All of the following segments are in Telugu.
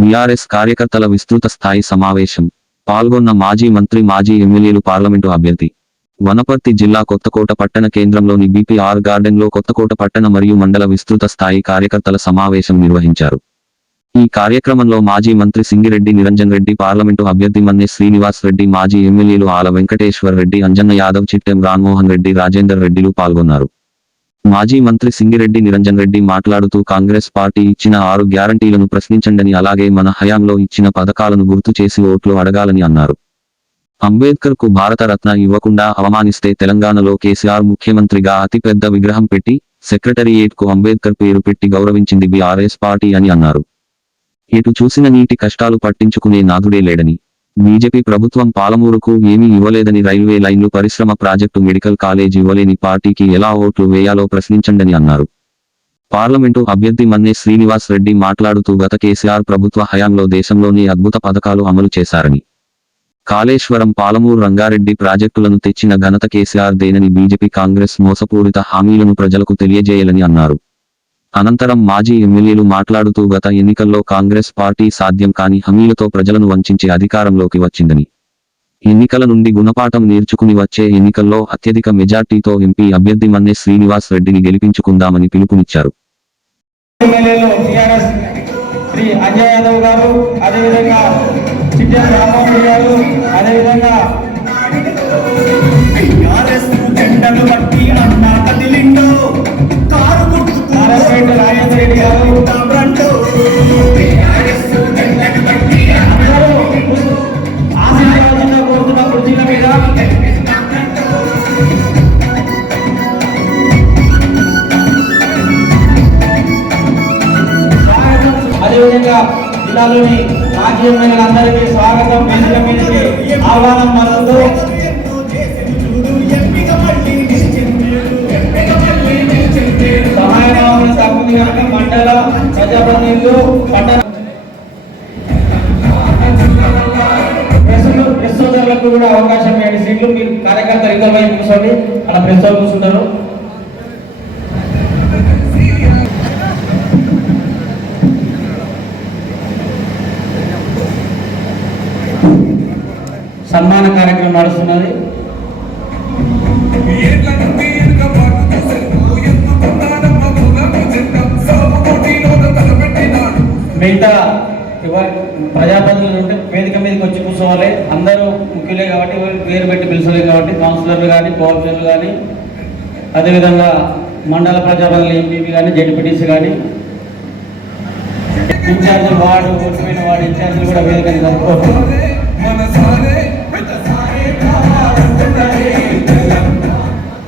బీఆర్ఎస్ కార్యకర్తల విస్తృత స్థాయి సమావేశం. పాల్గొన్న మాజీ మంత్రి మాజీ ఎమ్మెల్యేలు పార్లమెంటు అభ్యర్థి. వనపర్తి జిల్లా కొత్తకోట పట్టణ కేంద్రంలోని బీపీఆర్ గార్డెన్లో కొత్తకోట పట్టణ మరియు మండల విస్తృత స్థాయి కార్యకర్తల సమావేశం నిర్వహించారు. ఈ కార్యక్రమంలో మాజీ మంత్రి సింగిరెడ్డి నిరంజన్ రెడ్డి పార్లమెంటు అభ్యర్థి మన్నె శ్రీనివాస్ రెడ్డి మాజీ ఎమ్మెల్యేలు ఆల వెంకటేశ్వర్ రెడ్డి అంజన్న యాదవ్ చిట్టెం రామ్మోహన్ రెడ్డి రాజేందర్ రెడ్డిలు పాల్గొన్నారు. మాజీ మంత్రి సింగిరెడ్డి నిరంజన్ రెడ్డి మాట్లాడుతూ కాంగ్రెస్ పార్టీ ఇచ్చిన ఆరు గ్యారంటీలను ప్రశ్నించండని అలాగే మన హయాంలో ఇచ్చిన పథకాలను గుర్తు చేసి ఓట్లు అడగాలని అన్నారు. అంబేద్కర్కు భారతరత్న ఇవ్వకుండా అవమానిస్తే తెలంగాణలో కేసీఆర్ ముఖ్యమంత్రిగా అతిపెద్ద విగ్రహం పెట్టి సెక్రటరియేట్కు అంబేద్కర్ పేరు పెట్టి గౌరవించింది బీఆర్ఎస్ పార్టీ అని అన్నారు. ఎటు చూసిన నీటి కష్టాలు పట్టించుకునే నాథుడే లేడని బీజేపీ ప్రభుత్వం పాలమూరుకు ఏమీ ఇవ్వలేదని రైల్వే లైన్లు పరిశ్రమ ప్రాజెక్టు మెడికల్ కాలేజ్ ఇవ్వలేని పార్టీకి ఎలా ఓట్లు వేయాలో ప్రశ్నించండని అన్నారు. పార్లమెంటు అభ్యర్థి మన్నే శ్రీనివాస్ రెడ్డి మాట్లాడుతూ గత కేసీఆర్ ప్రభుత్వ హయాంలో దేశంలోనే అద్భుత పథకాలు అమలు చేశారని. కాళేశ్వరం పాలమూరు రంగారెడ్డి ప్రాజెక్టులను తెచ్చిన ఘనత కేసీఆర్ దేనని బీజేపీ కాంగ్రెస్ మోసపూరిత హామీలను ప్రజలకు తెలియజేయాలని అన్నారు. అనంతరం మాజీ ఎమ్మెల్యేలు మాట్లాడుతూ గత ఎన్నికల్లో కాంగ్రెస్ పార్టీ సాధ్యం కాని హామీలతో ప్రజలను వంచించి అధికారంలోకి వచ్చిందని. ఎన్నికల నుండి గుణపాఠం నేర్చుకుని వచ్చే ఎన్నికల్లో అత్యధిక మెజార్టీతో ఎంపీ అభ్యర్థి మన్నే శ్రీనివాస్ రెడ్డిని గెలిపించుకుందామని పిలుపునిచ్చారు. ఎమ్మెల్యేలు టిఆర్ఎస్ శ్రీ అజయ్ యాదవ్ గారు అదేవిధంగా చిట్టెం రామ్మోహన్ గారు అదేవిధంగా టిఆర్ఎస్ జెండను బట్టి అన్న కదిలిండు అదేవిధంగా జిల్లాలోని మాజీ ఎమ్మెల్యేలందరికీ స్వాగతం. వేదిక మీదకి ఆహ్వానం మద్దతు సహాయనామం తగ్గుంది కనుక మండల ప్రజాప్రతినిధులు పట్టణ ప్రెస్- సోదరులకు కూడా అవకాశం ఇవ్వండి సీట్లు మీరు కార్యకర్తలు ఇద్దరు వైపు కూర్చోండి. అలా ప్రెస్ కూర్చుంటారు. సన్మాన కార్యక్రమం నడుస్తున్నది. మిగతా ఎవరు ప్రజాప్రతినిధులు ఉంటే వేదిక మీదకి వచ్చి కూర్చోవాలి. అందరూ ముఖ్యులే కాబట్టి పేరు పెట్టి పిలుచలేదు కాబట్టి కౌన్సిలర్లు కానీ కోఆప్షన్లు కానీ అదేవిధంగా మండల ప్రజాప్రతినిధులు ఎంపీపీ కానీ జడ్పీటీసీ కానీ ఇన్ఛార్జీలు వార్డు ఓడిపోయిన వార్డు ఇన్ఛార్జీలు కూడా వేదిక మీద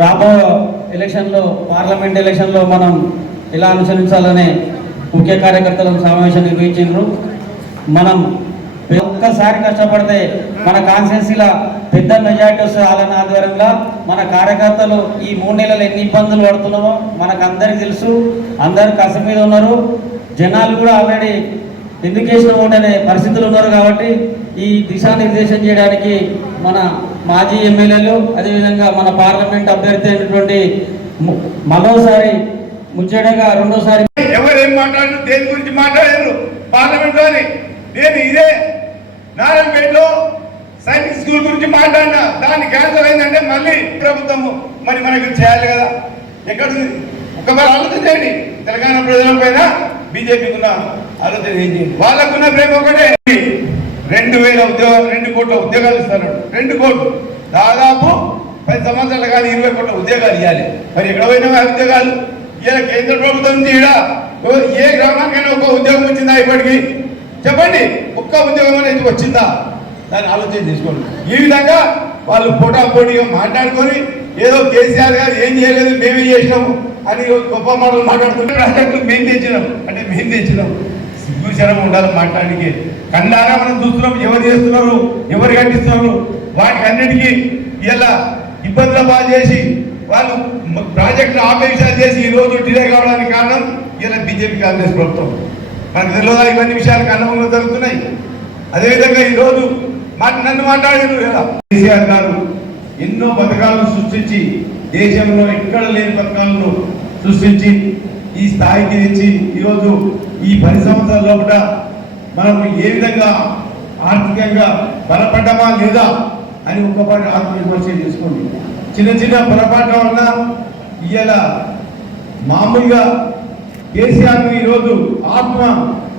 రాబో ఎలక్షన్లో పార్లమెంట్ ఎలక్షన్లో మనం ఎలా అనుసరించాలనే ముఖ్య కార్యకర్తలను సమావేశం నిర్వహించారు మనం ఒక్కసారి కష్టపడితే మన కాన్స్టిట్యూన్సీలో పెద్ద మెజార్టీ వస్తుంది వాళ్ళని ఆధ్వర్యంలో. మన కార్యకర్తలు ఈ మూడు నెలలు ఎన్ని ఇబ్బందులు పడుతున్నామో మనకు తెలుసు. అందరు కసి మీద ఉన్నారు. జనాలు కూడా ఆల్రెడీ ఇండికేషన్ ఉండనే పరిస్థితులు ఉన్నారు కాబట్టి ఈ దిశానిర్దేశం చేయడానికి మన మాజీ ఎమ్మెల్యేలు అదేవిధంగా మన పార్లమెంట్ అభ్యర్థి అయినటువంటి మరోసారి ముచ్చటగా రెండోసారి ఎవరేం మాట్లాడారు దేని గురించి మాట్లాడారు? పార్లమెంట్లోని. నేను ఇదే నారాయణపేటలో సైనిక్ స్కూల్ గురించి మాట్లాడినా. దాన్ని క్యాన్సర్ అయిందంటే మళ్ళీ ప్రభుత్వము. మరి మనకి చేయాలి కదా. ఎక్కడ ఒకవేళ ఆలోచన చేయండి. తెలంగాణ ప్రజల పైన బీజేపీకి ఉన్న ఆలోచన ఏం చేయండి వాళ్ళకున్న ప్రేమ ఒకటే. రెండు వేల ఉద్యోగాలు రెండు కోట్ల ఉద్యోగాలు ఇస్తారు. రెండు కోట్లు. దాదాపు పది సంవత్సరాలు కానీ ఇరవై కోట్ల ఉద్యోగాలు ఇవ్వాలి. మరి ఎక్కడ పోయినా ఉద్యోగాలు? ఇలా కేంద్ర ప్రభుత్వం నుంచి ఏ గ్రామానికైనా ఒక ఉద్యోగం వచ్చిందా ఇప్పటికి? చెప్పండి ఒక్క ఉద్యోగం అనేది వచ్చిందా? దాన్ని ఆలోచన చేసుకోండి. ఈ విధంగా వాళ్ళు పోటా పోటీగా మాట్లాడుకొని ఏదో కేసీఆర్ గారు ఏం చేయలేదు మేమే చేసినాము అని గొప్ప మాటలు మాట్లాడుతుంటే మేము తెచ్చినాం. అంటే మేము తెచ్చినాం. సిగ్గుచనం ఉండాలి మాట్లాడికి కన్నారా మనం చూస్తున్నాం ఎవరు చేస్తున్నారు ఎవరు కట్టిస్తున్నారు వాటికి అన్నిటికీ ఇలా ఇబ్బందుల బాగా చేసి వాళ్ళు ప్రాజెక్టు ఆపేక్షాలు చేసి ఈ రోజు డిలే కావడానికి కారణం ఇలా బీజేపీ కాంగ్రెస్ ప్రభుత్వం. మనకు తెలియదా ఇవన్నీ విషయాలు కన్నమంలో జరుగుతున్నాయి. అదేవిధంగా ఈరోజు మాట నన్ను మాట్లాడారు ఇలా కేసీఆర్ గారు ఎన్నో పథకాలను సృష్టించి దేశంలో ఎక్కడ లేని పథకాలను సృష్టించి ఈ స్థాయికి తెచ్చి ఈరోజు ఈ పది సంవత్సరాల లోపల మనం ఏ విధంగా ఆర్థికంగా బలపడ్డమా లేదా అని ఒక్కసారి ఆత్మవిమర్శ చేసుకోండి. చిన్న చిన్న పొరపాట్ల వల్ల ఇవాళ మామూలుగా కేసీఆర్ ఈరోజు ఆత్మ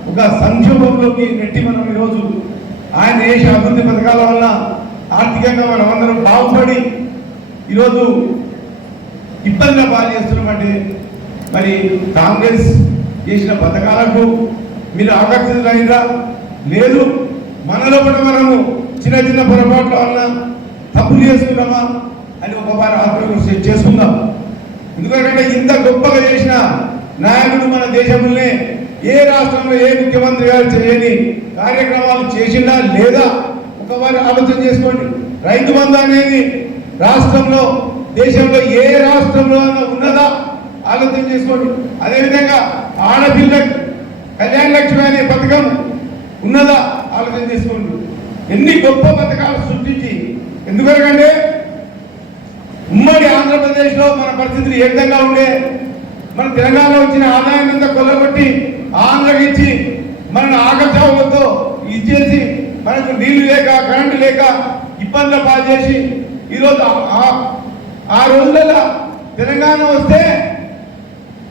ఒక సంక్షోభంలోకి నెట్టి మనం ఈరోజు ఆయన దేశ అభివృద్ధి పథకాల వల్ల ఆర్థికంగా మనం అందరం బాగుపడి ఈరోజు ఇబ్బందిగా పాలు చేస్తున్నామంటే మరి కాంగ్రెస్ చేసిన పథకాలకు మీరు ఆకర్షితులైందా? లేదు. మనలో కూడా మనము చిన్న చిన్న పొరపాట్ల వల్ల తప్పులు చేసుకున్నామా అని ఒకసారి సెట్ చేసుకుందాం. ఎందుకంటే ఇంత గొప్పగా చేసిన నాయకుడు మన దేశంలోనే ఏ రాష్ట్రంలో ఏ ముఖ్యమంత్రి గారు చేయని కార్యక్రమాలు చేసిందా లేదా ఒకవారి ఆలోచన చేసుకోండి. రైతు బంధు అనేది రాష్ట్రంలో దేశంలో ఏ రాష్ట్రంలో ఉన్నదా ఆలోచన చేసుకోండి. అదేవిధంగా ఆడపిల్ల కళ్యాణ లక్ష్మి అనే పథకం ఉన్నదా ఆలోచన చేసుకోండి. ఎన్ని గొప్ప పథకాలు సృష్టించి ఎందుకంటే ఉమ్మడి ఆంధ్రప్రదేశ్లో మన పరిస్థితులు ఏ విధంగా ఉండే? మన తెలంగాణలో వచ్చిన ఆదాయం అంతా కొల్లగొట్టి ఆంధ్రకిచ్చి మనల్ని ఆకర్షాలతో ఇచ్చేసి మనకు నీళ్ళు లేక కరెంటు లేక ఇబ్బందులు పాలు చేసి ఈరోజు ఆ- రోజులలో తెలంగాణ వస్తే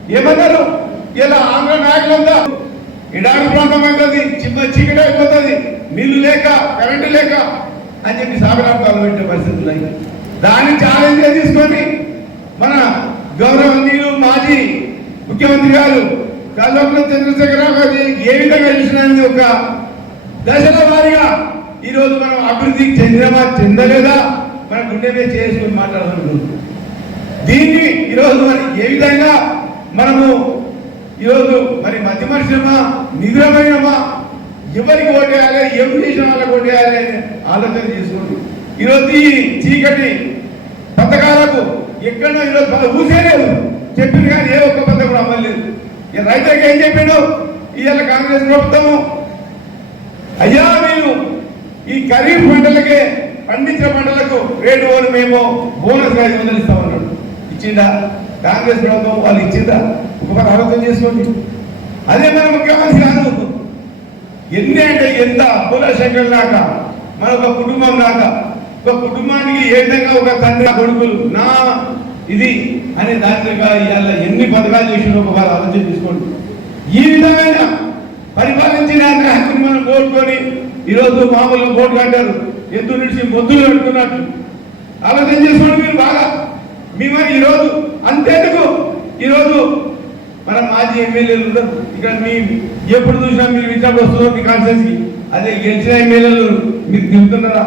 ఏమన్నారు? ఇలా ఆంధ్ర నాయకులంతా ఇడారి ప్రాంతం అవుతుంది చిన్న చీకటి అయిపోతుంది నీళ్ళు లేక కరెంటు లేక అని చెప్పి సాగరాపాలు పెట్టే పరిస్థితులు అయినాయి. దాన్ని ఛాలెంజ్ తీసుకొని మన గౌరవనీయులు మాజీ ముఖ్యమంత్రి గారు కల్లోపల చంద్రశేఖరరావు గారు ఏ విధంగా చూసినది ఒక దశల వారీగా ఈరోజు మనం అభివృద్ధికి చెందినమా చెందలేదా మన గుండె మీద చేసుకుని మాట్లాడుతున్నాం. దీన్ని ఈరోజు మరి ఏ విధంగా మనము ఈరోజు మరి మధ్య మనుషులమా నిద్రమైనమా ఎవరికి ఓటేయాలి ఏం చేసిన వాళ్ళకి ఓటేయాలి అని ఆలోచన చేసుకోండి ఈరోజు ఈ చీకటి పథకాలకు ఎక్కడో ఈరోజు బాగా ఊసేలేదు చెప్పింది కానీ ఏ ఒక్క పథకం కూడా అమలు లేదు. రైతులకు ఏం చెప్పిండు? ఇవాళ కాంగ్రెస్ ప్రభుత్వము అయ్యా మేము ఈ ఖరీఫ్ పంటలకే పండించిన పంటలకు రేటు వాళ్ళు మేము బోనస్ ఐదు వందలు ఇస్తా ఉన్నాడు ఇచ్చిందా కాంగ్రెస్ ప్రభుత్వం వాళ్ళు ఇచ్చిందా? ఒకసారి ఆలోచన చేసుకోండి. అదే మన ముఖ్యమంత్రి కాదు. ఎన్ని అంటే ఎంత? కులశంకర్ దాకా మన ఒక కుటుంబం దాకా ఒక కుటుంబానికి ఏ విధంగా ఒక తండ్రి కొడుకులు నా ఇది అనే దాంట్లో ఇవాళ ఎన్ని పథకాలు చేసిన ఒకవేళ ఆలోచన చేసుకోండి. ఈ విధమైన పరిపాలించిన నాయకుని మనం కోరుకొని ఈరోజు మామూలుగా కోటు కట్టారు. ఎద్దు నుంచి మొద్దులు పెట్టుకున్నట్టు. ఆలోచన చేసుకోండి మీరు బాగా. మేమని ఈరోజు అంతేందుకు? ఈరోజు మన మాజీ ఎమ్మెల్యేలు ఉన్నారు. ఇక్కడ మీ ఎప్పుడు చూసినా మీరు విచారణ వస్తున్నారు మీ కాన్ఫరెన్స్ అదే గెలిచిన ఎమ్మెల్యేలు మీరు తిరుగుతున్నారా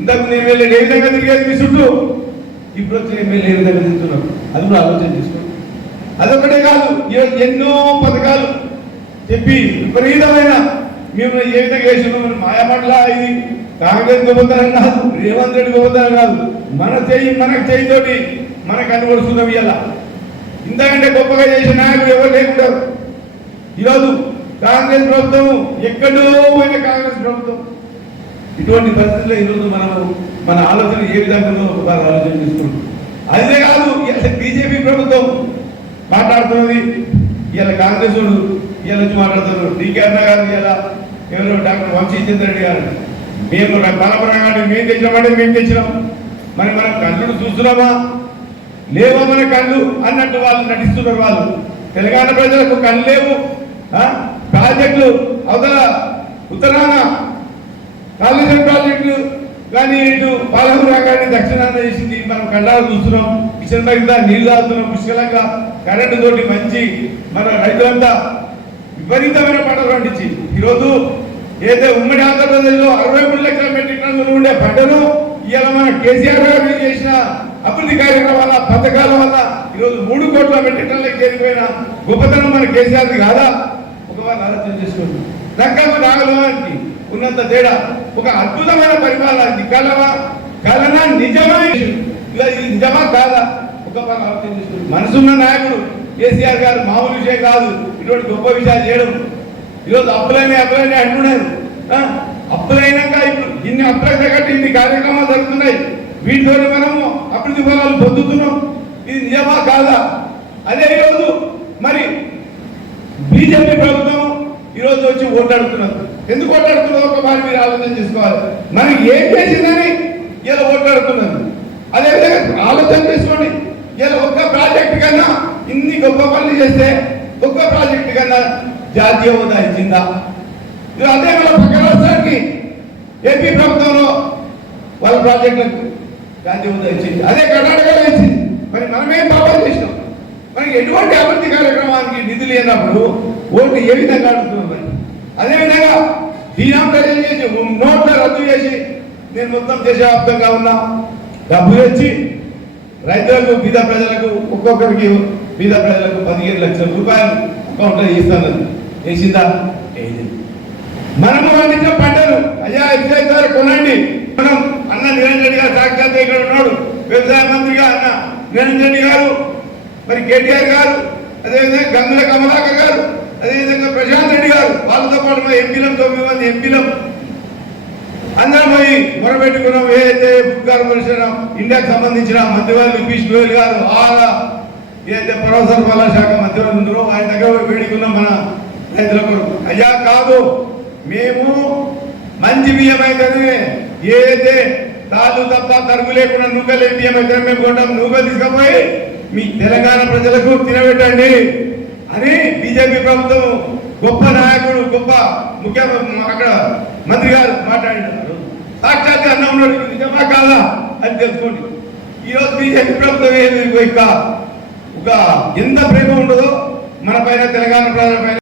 ఇంతకు నేను ఎమ్మెల్యేలు ఏ విధంగా తిరిగేది మీ చుట్టూ? ఇప్పుడు వచ్చిన ఎమ్మెల్యే ఏ విధంగా తిరుగుతున్నారు అది కూడా ఆలోచన చేసుకోండి అదొకటే కాదు ఎన్నో పథకాలు చెప్పి విపరీతమైన మేము ఏ విధంగా చేసినాం మాయాపట్ల ఇది. కాంగ్రెస్ గొప్పతనం కాదు రేవంత్ రెడ్డి గొప్పతనం కాదు. మన చేయి మనకు చేయితోటి మనకు అనుకొడుస్తున్నాం ఇలా ఇంతకంటే గొప్పగా చేసిన నాయకులు ఎవరు లేకుంటారు ఈరోజు కాంగ్రెస్ ప్రభుత్వం ఎక్కడో పోయిన కాంగ్రెస్ ప్రభుత్వం. ఇటువంటి పరిస్థితుల్లో ఈరోజు మనము మన ఆలోచన ఏ విధంగా ఒకసారి ఆలోచన చేసుకుంటాం. అదే కాదు ఇలా బీజేపీ ప్రభుత్వం మాట్లాడుతున్నది ఇలా కాంగ్రెస్ వాళ్ళు ఇలా వచ్చి మాట్లాడుతున్నారు. డీకే అన్న గారు ఇలా ఎవరు డాక్టర్ వంశీచంద్ర రెడ్డి గారు. మేము బలపరంగా మేము తెచ్చినామంటే మేము తెచ్చినాం. మరి మనం కళ్ళు చూస్తున్నామా? లేవా మన కళ్ళు? అన్నట్టు వాళ్ళు నటిస్తున్నారు వాళ్ళు. తెలంగాణ ప్రజలకు కళ్ళు లేవు. ప్రాజెక్టులు అవతల ఉత్తరాన కాళేశ్వరం ప్రాజెక్టు కానీ ఇటు పాలమూరు కానీ దక్షిణాన చేసింది మనం కళ్ళాలు చూస్తున్నాం కిషన్ మీద నీళ్ళు తాగుతున్నాం పుష్కలంగా కరెంటు తోటి మంచి మన రైతులంతా విపరీతమైన పంటలు పండించింది ఈరోజు ఏదైతే ఉమ్మడి ఆంధ్రప్రదేశ్లో అరవై మూడు లక్షల మెట్రిక్ టన్నులు ఉండే పంటను ఇవాళ మన కేసీఆర్ గారు చేసిన అభివృద్ధి కార్యక్రమాల పథకాల వల్ల ఈరోజు మూడు కోట్ల మెట్రిక్ టన్నులకు చేరిపోయిన గొప్పతనం మన కేసీఆర్ది కాదా? ఒకవేళ ఆలోచన చేసుకోండి. రంగకు నాగలోనికి ఉన్నంత తేడా. ఒక అద్భుతమైన పరిపాలన. ఇది కలవా కలనా నిజమా ఇలా ఇది నిజమా కాదా? ఒక మనసున్న నాయకుడు కేసీఆర్ గారు మామూలు విషయం కాదు. ఇటువంటి గొప్ప విషయాలు చేయడం. ఈరోజు అప్పులైన అప్పులైన అంటున్నారు. అప్పులైనాక ఇప్పుడు ఇన్ని అప్పులైతే కట్టి ఇన్ని కార్యక్రమాలు జరుగుతున్నాయి. వీటితో మనము అభివృద్ధి ఫలాలు పొందుతున్నాం. ఇది నిజమా కాదా? అదే ఈరోజు మరి బీజేపీ ప్రభుత్వం ఈరోజు వచ్చి ఓటాడుతున్నారు ఎందుకు ఓట్లాడుతున్నావు ఒక వారి మీరు ఆలోచన చేసుకోవాలి. మనం ఏం చేసిందని? ఇలా ఓట్లాడుతున్నాను అదేవిధంగా ఆలోచన చేసుకోండి. ఇలా ఒక్క ప్రాజెక్ట్ కన్నా ఇన్ని గొప్ప పనులు చేస్తే ఒక్క ప్రాజెక్ట్ కన్నా జాతీయ హోదా ఇచ్చిందా? ఇది అదే మన పక్క రాష్ట్రానికి ఏపీ ప్రభుత్వంలో వాళ్ళ ప్రాజెక్టులకు జాతీయ హోదా ఇచ్చింది. అదే కర్ణాటకలో ఇచ్చింది. మరి మనమేం పాపం చేసినాం? మనకి ఎటువంటి అభివృద్ధి కార్యక్రమానికి నిధులు లేనప్పుడు ఓట్లు ఏ విధంగా అడుగుతున్నాం మరి? అదేవిధంగా డినామినేషన్ చేసి నోట్ల రద్దు చేసి నేను మొత్తం దేశవ్యాప్తంగా ఉన్న డబ్బు తెచ్చి రైతులకు బీద ప్రజలకు ఒక్కొక్కరికి బీద ప్రజలకు పదిహేను లక్షల రూపాయలు అకౌంట్లో ఇస్తాను. చేసిందా మనము పండించిన పంటలు అయ్యా ఎక్సైజ్ గారు కొనండి. మనం అన్న నిరంజన్ రెడ్డి గారు సాక్షాత్ ఇక్కడ ఉన్నాడు. వ్యవసాయ మంత్రిగా అన్న నిరంజన్ రెడ్డి గారు మరి కేటీఆర్ గారు అదేవిధంగా గంగుల కమలాకర్ గారు అదేవిధంగా ప్రశాంత్ రెడ్డి గారు వాళ్ళతో పాటు మా ఎంపీలం తొమ్మిది మంది ఎంపీలం. అందరం పోయి మొరబెట్టుకున్నాం ఏదైతే ఫుడ్ కార్పొరేషన్ ఇండియాకి సంబంధించిన మంత్రివర్యులు పీయూష్ గోయల్ గారు ఆల ఏదైతే పౌర సరఫరాల శాఖ మంత్రివర్యులు ఉన్నారో ఆయన దగ్గర పోయి వేడుకున్నాం మన రైతుల కొరకు. అయ్యా కాదు. మేము మంచి బియ్యం అయితేనే ఏదైతే తాళ్ళు తప్ప తరుగు లేకుండా నూకలు బియ్యం అయితే మేము కొంటాం. నూకలు తీసుకుపోయి మీ తెలంగాణ ప్రజలకు తినబెట్టండి అని బీజేపీ ప్రభుత్వం గొప్ప నాయకుడు గొప్ప ముఖ్య అక్కడ మంత్రి గారు మాట్లాడినారు. సాక్షాత్ అన్నంలో నిజమా కాదా అని తెలుసుకోండి. ఈరోజు బీజేపీ ప్రభుత్వం ఏమి ఇంకా ఒక ఎంత ప్రేమ ఉండదో మన పైన తెలంగాణ ప్రజల పైన